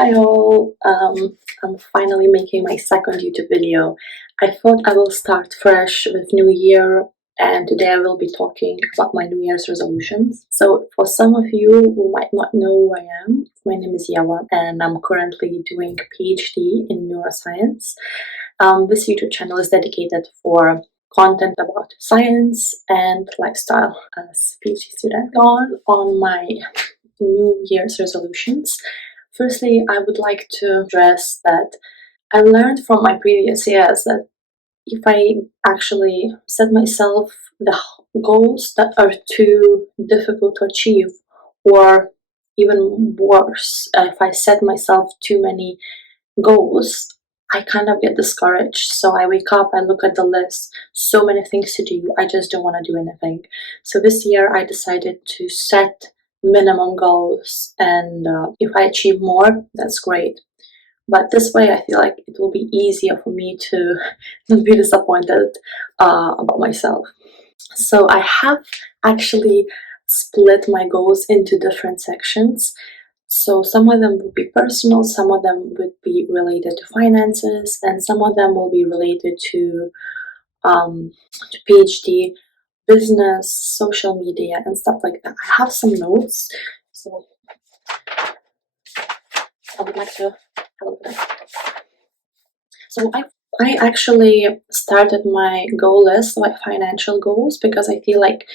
Hi all, I'm finally making my second YouTube video. I thought I will start fresh with New Year, and today I will be talking about my New Year's resolutions. So for some of you who might not know who I am, my name is Yawa and I'm currently doing a PhD in neuroscience. This YouTube channel is dedicated for content about science and lifestyle as a PhD student. On my New Year's resolutions. Firstly, I would like to stress that I learned from my previous years that if I actually set myself the goals that are too difficult to achieve, or even worse, if I set myself too many goals, I kind of get discouraged. So I wake up, I look at the list, so many things to do, I just don't want to do anything. So this year I decided to set minimum goals, and if I achieve more, that's great. But this way I feel like it will be easier for me to not be disappointed about myself. So I have actually split my goals into different sections. So some of them would be personal, some of them would be related to finances, and some of them will be related to PhD, business, social media, and stuff like that. I have some notes, so I would like to have a look at them. So I actually started my goal list, like financial goals, because I feel like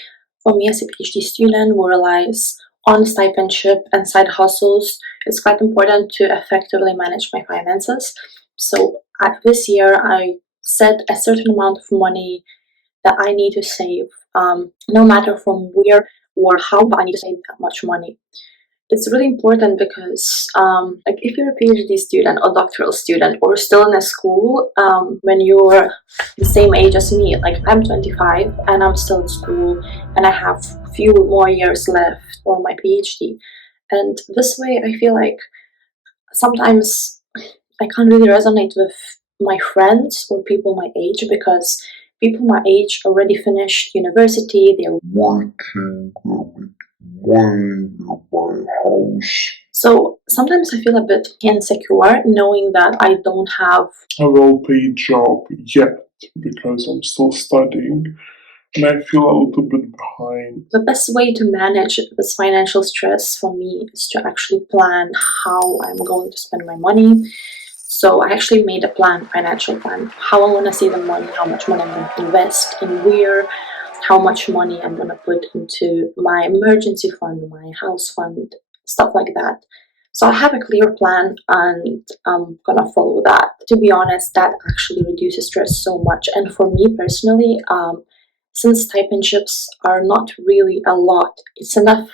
for me as a PhD student who relies on stipendship and side hustles, it's quite important to effectively manage my finances. So this year I set a certain amount of money that I need to save, no matter from where or how, but I need to save that much money. It's really important because like if you're a PhD student or doctoral student or still in a school, when you're the same age as me, like I'm 25 and I'm still in school and I have few more years left for my PhD, and this way I feel like sometimes I can't really resonate with my friends or people my age, because people my age already finished university, they're working, wanting to buy a house. So sometimes I feel a bit insecure knowing that I don't have a well-paid job yet because I'm still studying and I feel a little bit behind. The best way to manage this financial stress for me is to actually plan how I'm going to spend my money. So I actually made a plan, financial plan, how I want to see the money, how much money I'm going to invest in where, how much money I'm going to put into my emergency fund, my house fund, stuff like that. So I have a clear plan and I'm going to follow that. To be honest, that actually reduces stress so much. And for me personally, since stipendships are not really a lot, it's enough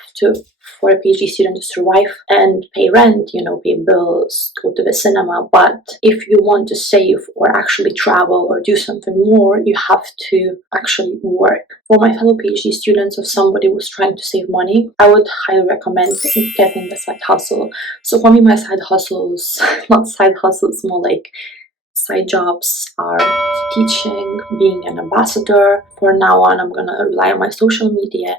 for a PhD student to survive and pay rent, pay bills, go to the cinema. But if you want to save or actually travel or do something more, you have to actually work. For my fellow PhD students or somebody who's trying to save money, I would highly recommend getting the side hustle. So for me, my side hustles, not side hustles, more like side jobs are teaching, being an ambassador. For now on, I'm gonna rely on my social media,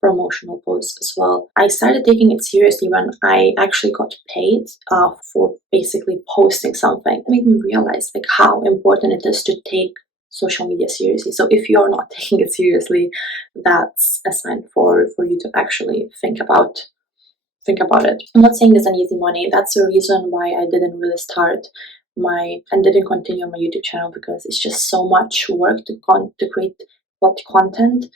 promotional posts as well. I started taking it seriously when I actually got paid for basically posting something. It made me realize like how important it is to take social media seriously. So if you're not taking it seriously, that's a sign for you to actually think about it. I'm not saying there's an easy money. That's the reason why I didn't really start and didn't continue my YouTube channel, because it's just so much work to create what content,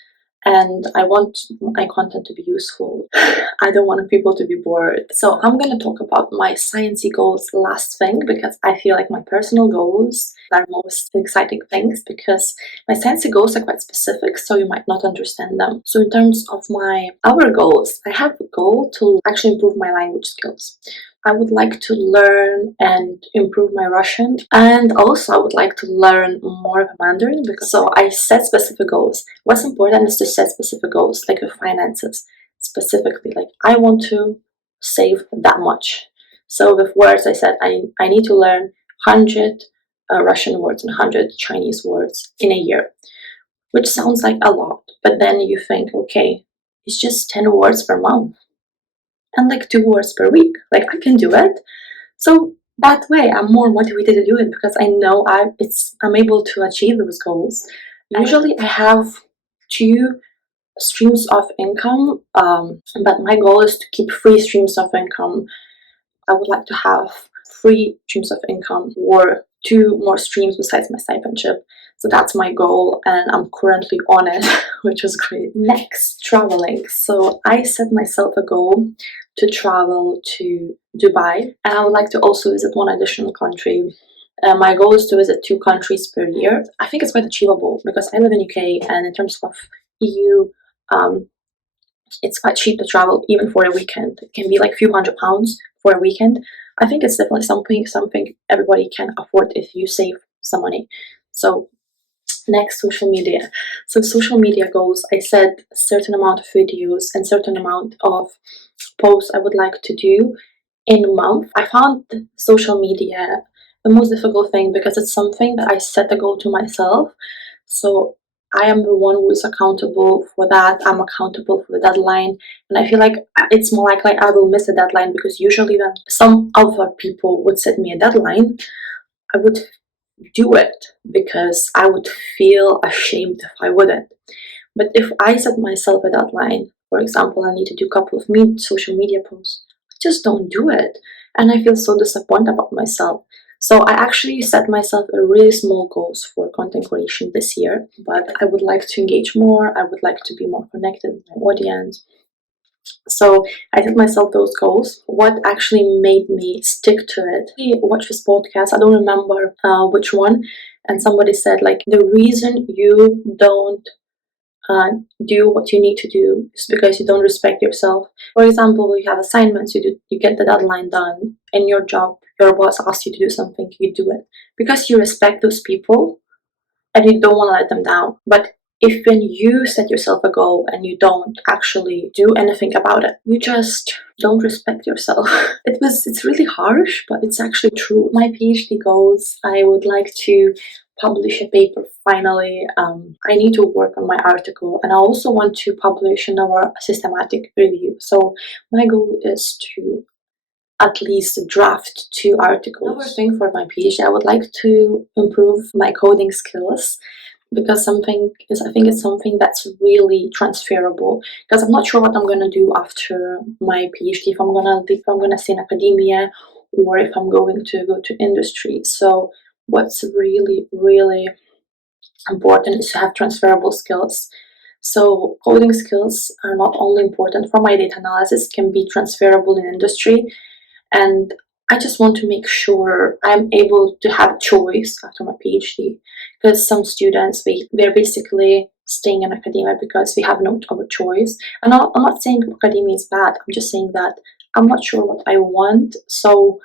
and I want my content to be useful. I don't want people to be bored. So I'm going to talk about my sciencey goals last thing, because I feel like my personal goals are most exciting things, because my sciencey goals are quite specific, so you might not understand them. So in terms of our goals, I have a goal to actually improve my language skills. I would like to learn and improve my Russian, and also I would like to learn more of Mandarin, because so I set specific goals. What's important is to set specific goals, like with finances specifically. Like I want to save that much. So with words, I said I need to learn 100 Russian words and 100 Chinese words in a year, which sounds like a lot. But then you think, okay, it's just 10 words per month and like 2 words per week. Like I can do it. So that way I'm more motivated to do it because I know I'm able to achieve those goals. Usually I have 2 streams of income, but my goal is to keep 3 streams of income. I would like to have 3 streams of income or 2 more streams besides my stipendship. So that's my goal, and I'm currently on it, which is great. Next, traveling. So I set myself a goal to travel to Dubai, and I would like to also visit 1 additional country. My goal is to visit 2 countries per year. I think it's quite achievable because I live in UK, and in terms of EU, it's quite cheap to travel even for a weekend. It can be like a few £100s for a weekend. I think it's definitely something everybody can afford if you save some money. So next, social media. So social media goals, I set a certain amount of videos and certain amount of posts I would like to do in a month. I found social media the most difficult thing because it's something that I set a goal to myself. So I am the one who is accountable for that. I'm accountable for the deadline. And I feel like it's more likely I will miss a deadline because usually when some other people would set me a deadline, I would do it because I would feel ashamed if I wouldn't. But if I set myself a deadline, for example, I need to do a couple of social media posts, I just don't do it. And I feel so disappointed about myself. So I actually set myself a really small goals for content creation this year, but I would like to engage more. I would like to be more connected with my audience. So I set myself those goals. What actually made me stick to it? I watched this podcast, I don't remember which one, and somebody said like the reason you don't do what you need to do is because you don't respect yourself. For example, you have assignments, you get the deadline done, and your job, your boss asks you to do something, you do it because you respect those people and you don't want to let them down. But if when you set yourself a goal and you don't actually do anything about it, you just don't respect yourself. It's really harsh, but it's actually true. My PhD goals, I would like to publish a paper finally. I need to work on my article, and I also want to publish another systematic review. So my goal is to at least draft 2 articles. Another thing for my PhD, I would like to improve my coding skills because I think it's something that's really transferable. Because I'm not sure what I'm gonna do after my PhD. If I'm gonna stay in academia, or if I'm going to go to industry. So what's really, really important is to have transferable skills. So coding skills are not only important for my data analysis, it can be transferable in industry. And I just want to make sure I'm able to have choice after my PhD, because some students, they're basically staying in academia because we have no other choice. And I'm not saying academia is bad, I'm just saying that I'm not sure what I want, so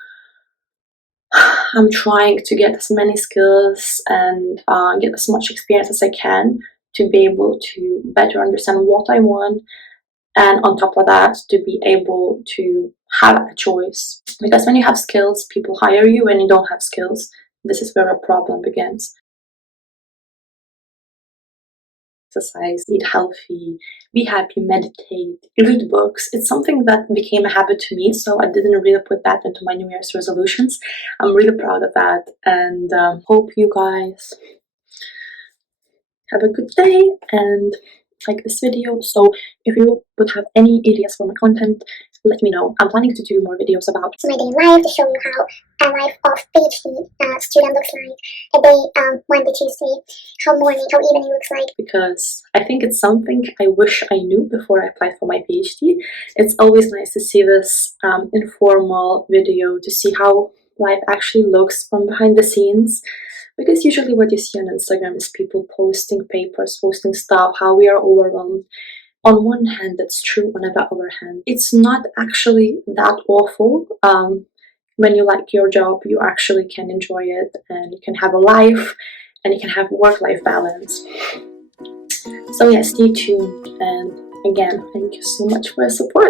I'm trying to get as many skills and get as much experience as I can to be able to better understand what I want, and on top of that, to be able to have a choice. Because when you have skills, people hire you. When you don't have skills, this is where a problem begins. Exercise, eat healthy, be happy, meditate, read books. It's something that became a habit to me, so I didn't really put that into my New Year's resolutions. I'm really proud of that, and hope you guys have a good day and like this video. So if you would have any ideas for my content, let me know. I'm planning to do more videos about my day in life, to show you how a life of PhD student looks like. A day Monday, Tuesday, how morning, how evening looks like. Because I think it's something I wish I knew before I applied for my PhD. It's always nice to see this informal video, to see how life actually looks from behind the scenes. Because usually what you see on Instagram is people posting papers, posting stuff, how we are overwhelmed. On one hand, that's true. On the other hand, it's not actually that awful. When you like your job, you actually can enjoy it, and you can have a life, and you can have work-life balance. So yeah, stay tuned, and again, thank you so much for your support.